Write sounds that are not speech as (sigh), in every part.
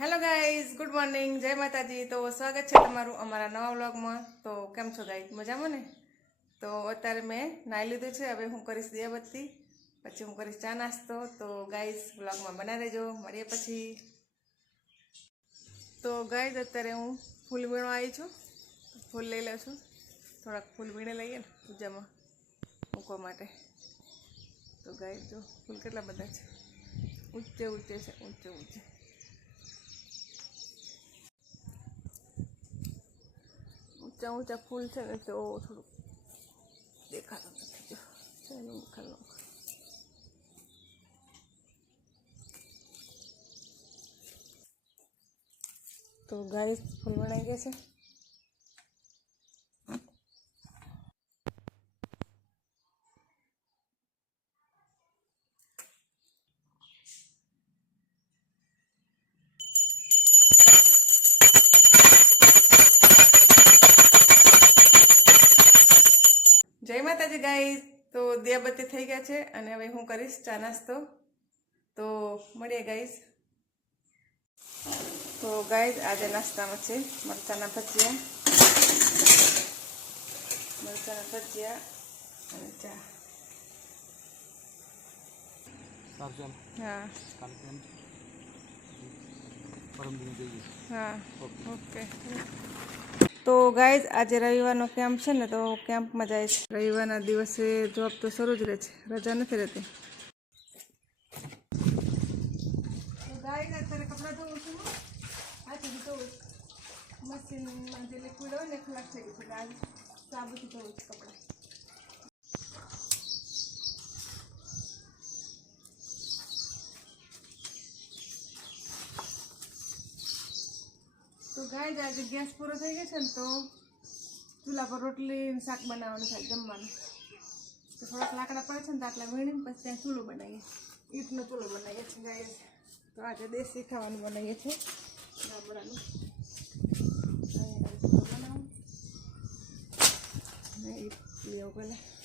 Hello guys good morning જય માતાજી. તો સ્વાગત છે તમારું અમારા નવા વ્લોગમાં. તો કેમ છો ગાઈઝ મજામાં ને? તો અત્યારે મેં નાહી લીધું છે. હવે હું કરીશ દિયાબત્તી, પછી હું કરીશ ચા નાસ્તો. તો ગાઈઝ વ્લોગમાં બના રહેજો. મળીએ પછી. તો ગાઈઝ અત્યારે હું ફૂલ વીણવા આવી છું. ફૂલ લઈ લઉં છું. થોડાક ફૂલ વીણે લઈએ ને પૂજામાં, મૂકવા માટે. તો ગાઈઝ જો ફૂલ કેટલા બધા છે? ઊંચે ઊંચે છે, ઊંચે ઊંચે. ઊંચા ઊંચા ફૂલ છે ને તો થોડુંક દેખાતું નથી જો ચાલો ખાલો તો ગાય ફૂલ બનાવી ગયા છે માતાજી ગાઈઝ તો દિયાબત્તી થઈ ગયા છે અને હવે હું કરીશ ચા નાસ્તો. તો મળીએ ગાઈઝ તો ગાઈઝ આજે નાસ્તામાં છે મરચાના ભજીયા. મરચાના ભજીયા અને ચા. હા. ઓકે. તો ગાઈઝ આજે રવિવારનો કેમ્પ છે ને તો કેમ્પમાં જાય છે. રવિવારના દિવસે જોબ તો શરૂ જ રહે છે. રજા નથી રહેતી. અત્યારે કપડાં ધોઉં છું. હાથેથી ધોઉં મશીનમાં જે લિક્વિડ હોય ને ખલાસ થઈ ગયું છે. સાબુથી ધોવું છું કપડાં. તો ગાય આજે ગેસ પૂરો થઈ ગયો છે ને તો ચૂલા પર રોટલી શાક બનાવવાનું થાય જમવાનું. તો થોડાક લાકડા પડે છે ને તો આટલા વીણીને પછી ત્યાં ચૂલો બનાવીએ. ઈટનો ચૂલો બનાવીએ છીએ ગાય તો આજે દેશી ખાવાનું બનાવીએ છીએ. ગામડાનું. ચૂલો બનાવું. ને ઈટ લેવો પહેલાં.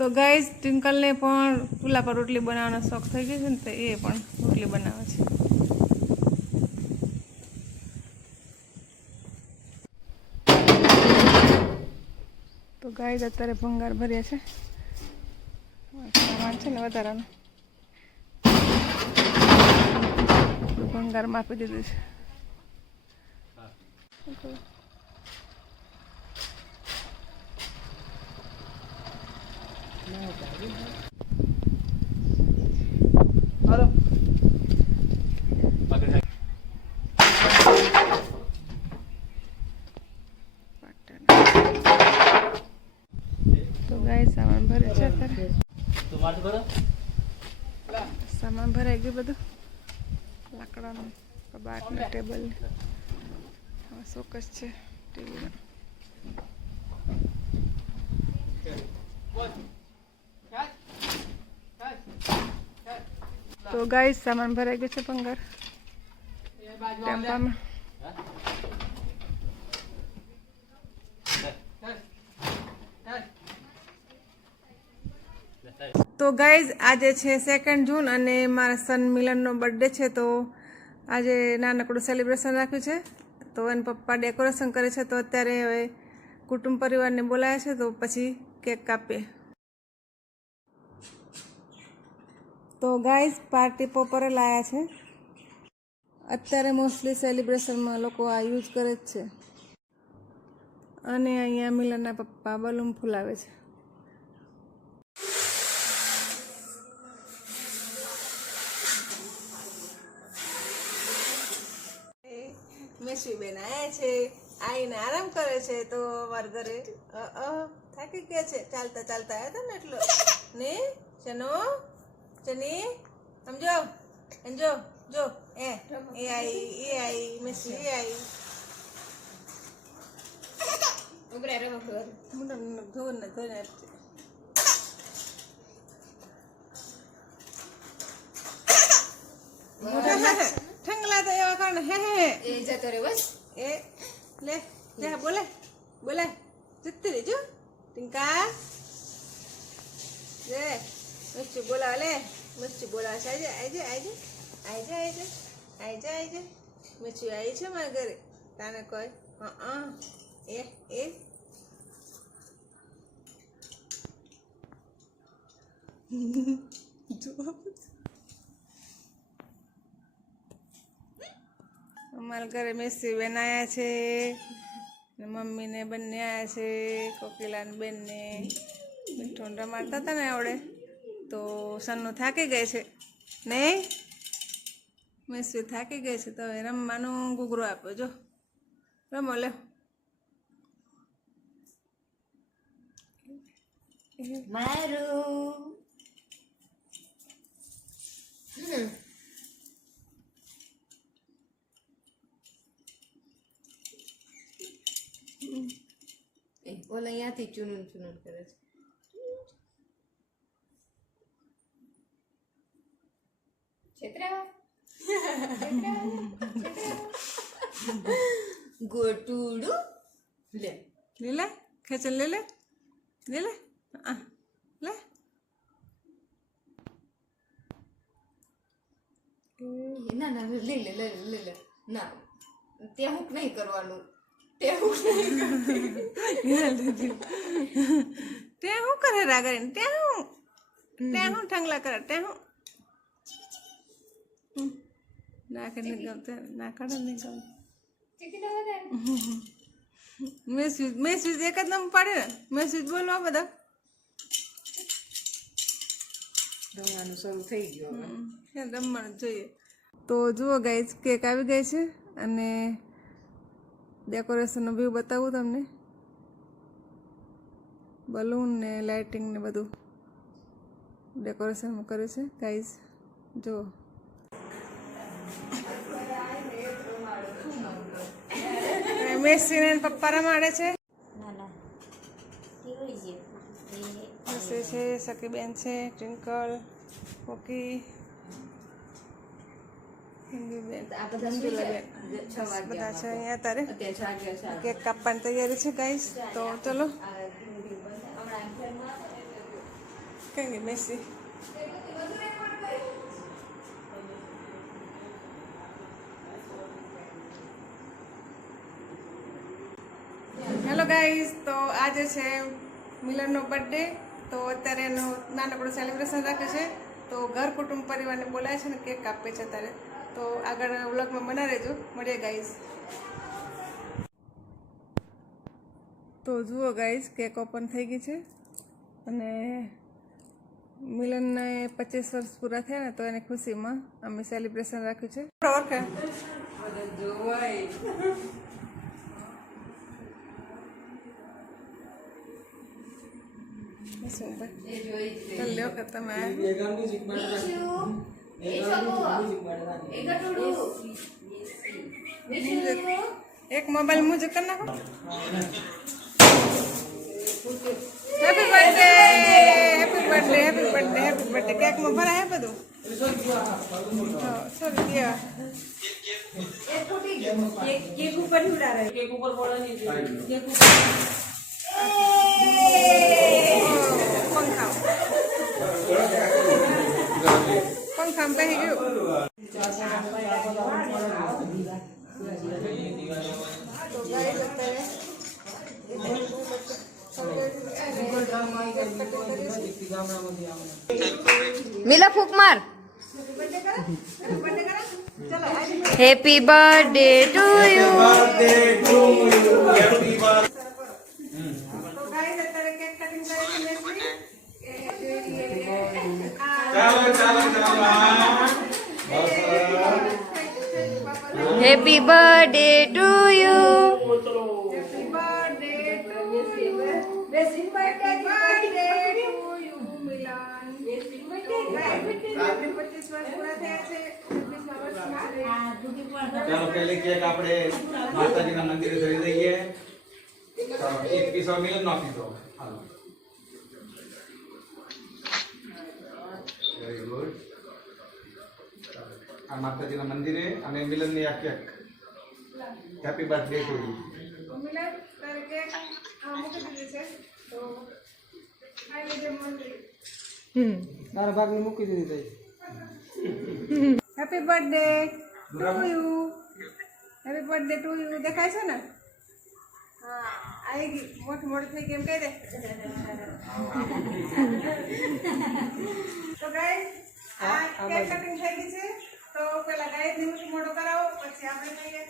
તો ગાઈઝ ટ્વિંકલને પણ ચૂલા પર રોટલી બનાવવાનો શોખ થઈ ગયો છે ને, તો એ પણ રોટલી બનાવે છે. તો જ અત્યારે ભંગાર ભર્યા છે. સામાન છે ને વધારાનો. ભંગાર માપી દીધું છે Okay. હાલો તો ગાય સામાન ભરે છે સામાન ભરાઈ ગયું બધું? લાકડાનું કબાટનું ટેબલ ને શોકસ છે ટીવીનો. તો ગાય સામાન ભરાઈ ગયો છે પંગર ટેમ્પામાં તો ગાઈઝ આજે છે સેકન્ડ જૂન અને મારા સન મિલનનો બર્થડે છે તો આજે નાનકડું સેલિબ્રેશન રાખ્યું છે. તો એના પપ્પા ડેકોરેશન કરે છે, તો અત્યારે હવે કુટુંબ પરિવારને બોલાયા છે, તો પછી કેક કાપીએ. તો ગાઈઝ પાર્ટી પોપર લાયા છે. અત્યારે મોસ્ટલી સેલિબ્રેશનમાં લોકો આ યુઝ કરે જ છે. અને અહીંયા મિલનના પપ્પા બલૂન ફૂલાવે છે. મેસવી આવ્યા છે આવીને આરામ કરે છે તો અમારા ઘરે. થાકી ગયા છે. ચાલતા ચાલતા આવ્યા હતા ને એટલો. ને ચનો ચની સમજો સમજો જો એ એ આઈ એ આઈ મેસવી એ આઈ મોઢાને ધોઈને ધોઈને આપજે. મોઢા ઠંગલા તો એવા કારણે હે હે એ જતો રે બસ એ લે લે બોલે બોલે જતી રહેજો ટિંકા લે મસ્તી બોલાવ લે. મસ્તી બોલાવ છે. આજે આજે આજે આજે આજે આજે આજે મચ્છી આવી છે મારા ઘરે. તાને કોઈ? હા એ એ. (laughs) અમારા ઘરે મેસી આવ્યા છે. મમ્મીને બંને આવ્યા છે. કોકિલાને બેનને. મીઠું રમાડતા હતા ને આવડે? તો સન્નો થાકી ગઈ છે. નહીં? મેસી થાકી ગઈ છે તો રમવાનો ઘૂઘરો આપો, જો. રમો લે મારું. ઓલા અહીંયાથી ચૂનું ચૂનું કરે છે. ગોટુડું લે. લે લે ખેંચન લે લે લે લે આ લે. ના ના લે લે લે લે લે ના તે હું નહીં કરવાનું. ત્યાં હું તે શું કરે રાગરીન તે હું (laughs) તે હું ઠંગલા કરે? તે હું ના કરે નહીં ગમતું ના કરે નહીં ગમતું. (laughs) મેં સ્વીચ મેં એક જ નંબર પાડે ને. મેં સ્વીચ બોલવા બધા. રમવાનું શરૂ થઈ ગયું. રમવાનું જોઈએ. તો જુઓ ગાઈઝ કેક આવી ગઈ છે અને ડેકોરેશનનો વ્યૂ બતાવું તમને. બલૂન ને લાઇટિંગ ને બધું ડેકોરેશન કર્યું છે. ગાઈઝ જુઓ. મેસી ને પપ્પા રમાડે છે? મેસી છે? સખીબેન છે ટ્વિંકલ કોકી બધા. છ? વાગ્યા બધા છે અહીંયા છે કેક કાપવાની તૈયારી છે ગાઈસ તો ચલો. હમણાં કઈ નહીં મેસી હેલો ગાઈઝ તો આજે છે મિલનનો બર્થડે તો અત્યારે એનો નાનકડું સેલિબ્રેશન રાખે છે. તો ઘર કુટુંબ પરિવારને બોલાય છે ને કેક કાપે છે અત્યારે. તો આગળ વ્લોગમાં બના રહેજો. મળીએ ગાઈઝ તો જુઓ ગાઈઝ કેક ઓપન થઈ ગઈ છે. અને મિલનને પચીસ વર્ષ પૂરા થયા ને તો એની ખુશીમાં અમે સેલિબ્રેશન રાખ્યું છે. ઓળખે શું (laughs) ભાઈ એ જોઈ છે ચાલ લ્યો કે તમે એ છોકરો એ ગટુડું બીજું એક મોબાઈલ મુજે કરી નાખો happy birthday happy birthday happy birthday happy birthday કેકમાં ભરાય બધું હા, સોરી દેવા એ ફૂટી ગયું કેક કેક ઉપર ઉડાડે પંખા પંખા બેસી ગયું તો ગાઈસ અત્યારે મિલા ફૂક માર હેપી બર્થડે ટુ યુ તો ગાઈસ અત્યારે કેક કટિંગ કરે છે લેસલી. ચાલો ચાલો ચાલો happy birthday to you Happy birthday to you. Happy birthday to you, Milan. આપણે પચીસ વર્ષ પૂરા થયા છે બર્થડે ટુ યુ ચાલો, પહેલી કેક આપણે માતાજીના મંદિરે ધરી દઈએ. ચાલો, એક પીસો મિલન નો પીસો હાલો. વેરી ગુડ આ માતાજીના મંદિરે અને મિલનની આ cake happy birthday to you Milan તારે કેક મૂકી દીધી છે. તો મંદિર. તારા ભાગની મૂકી દીધી તઈ. Happy birthday to you happy birthday to you દેખાય છે ને? આવી ગઈ મોટું મોટું થઈ કેમ કહી દે. તો ગાઈસ આ કેક કટિંગ થઈ ગઈ છે. તો પેલા ગાઈસ ને મોટું મોટું કરાવો પછી આપણે કહીએ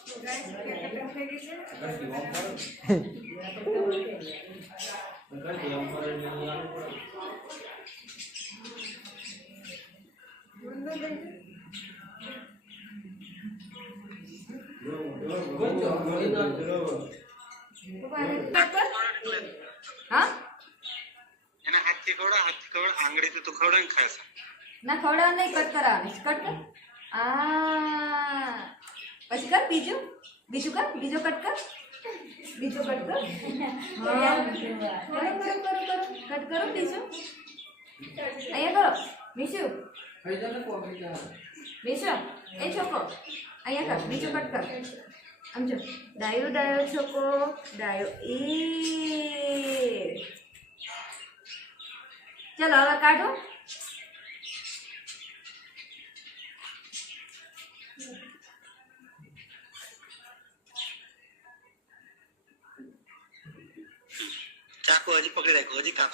તો ગાઈસ કેક કટિંગ થઈ ગઈ આંગળીથી તો ખવડાવીને ખાશે ના ખવડાવ નહીં, કટ કરાવવાની કટ કર. આ. પછી કર બીજું. બીજું કર, બીજો કટ કર. બીજો કટ કર. હા કરો કરો કરો કરો કટ કરો બીજો. અહીંયા કરો. બીજું. બીજો. એ છોકો. અહીંયા કર. બીજું કટ કર. જો ડાયો ડાયો છોકો. ડાયો એ. ચલો હવે કાઢો.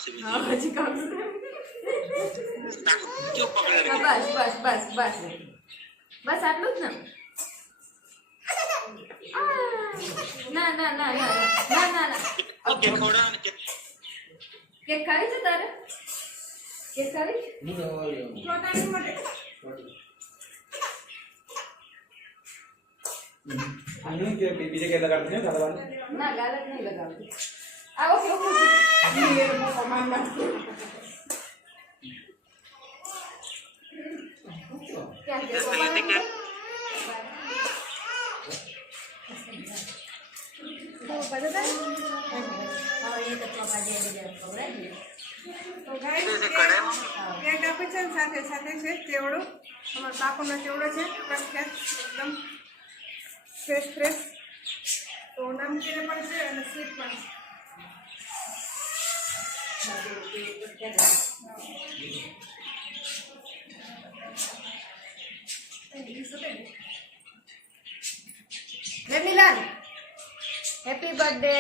રાખો હજી કાપશે બીજી હા હજી કાઢો ચાકુ કેવું પકડી હા, રાખી બસ બસ બસ બસ બસ આટલું જ ને આ, ના ના ના ના ના ના ના ઓકે ખવડાવો ને કે કેક ખાવી છે તારે કેક ખાવી પોતાની માટે આનું કે બીજે કે લગાડતું છે ખાવાનું ના ગાલત નહીં લગાવતી દે તો ગાઈસ કેક આપે છે ને સાથે સાથે છે ચેવડો અમારા બાપુનો ચેવડો છે પ્રખ્યાત એકદમ ફ્રેશ ફ્રેશ તો નમકીન પણ છે અને સ્વીટ પણ છે લે Milan happy birthday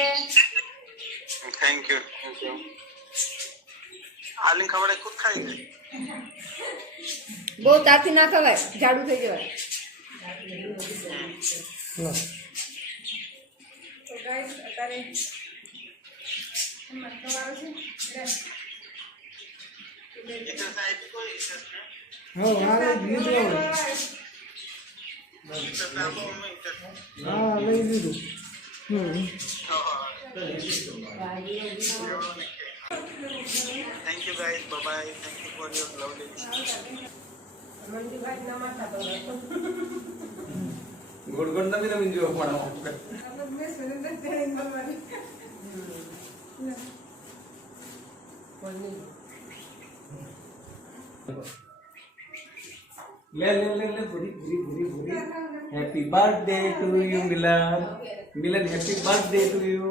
thank you thank you હાલીને ખબર ખુદ ખાઈ ગઈ બહુ તાથી ના ખવાય જાડું થઈ જવાય લો તો ગાઈસ અત્યારે હા હા લઈ લીધું હવે. ઇધર લાંબો મેં ઇધર હા લઈ લીધું હમ thank you guys bye bye thank you for your lovely Manjubhai ના માથા પર રાખો. गोड ले ले ले बुरी बुरी बुरी बुरी happy birthday to you Milan Milan happy birthday to you